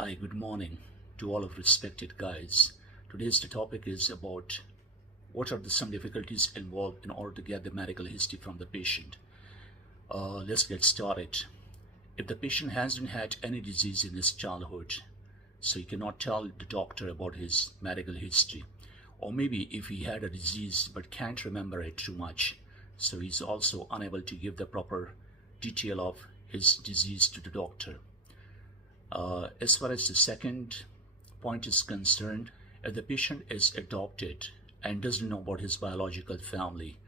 Hi, good morning to all of respected guides. Today's the topic is about what are some difficulties involved in order to get the medical history from the patient. Let's get started. If the patient hasn't had any disease in his childhood, so he cannot tell the doctor about his medical history, or maybe if he had a disease but can't remember it too much, so he's also unable to give the proper detail of his disease to the doctor. As far as the second point is concerned, if the patient is adopted and doesn't know about his biological family,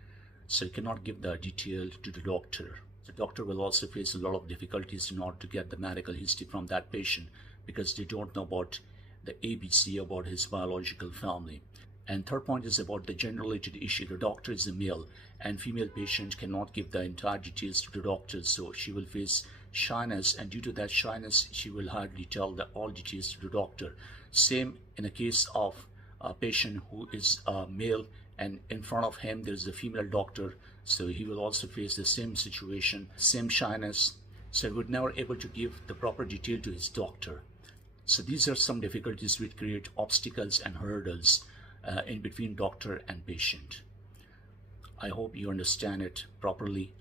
so he cannot give the detail to the doctor. The doctor will also face a lot of difficulties in order to get the medical history from that patient because they don't know about the ABC about his biological family. And third point is about the gender-related issue. The doctor is a male and female patient cannot give the entire details to the doctor, so she will face shyness, and due to that shyness she will hardly tell all details to the doctor. Same in a case of a patient who is a male and in front of him there is a female doctor, so he will also face the same situation, same shyness, so he would never able to give the proper detail to his doctor. So these are some difficulties which create obstacles and hurdles in between doctor and patient. I hope you understand it properly,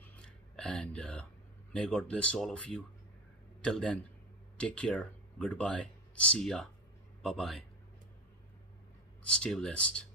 and may God bless all of you. Till then, take care, goodbye, see ya, bye-bye. Stay blessed.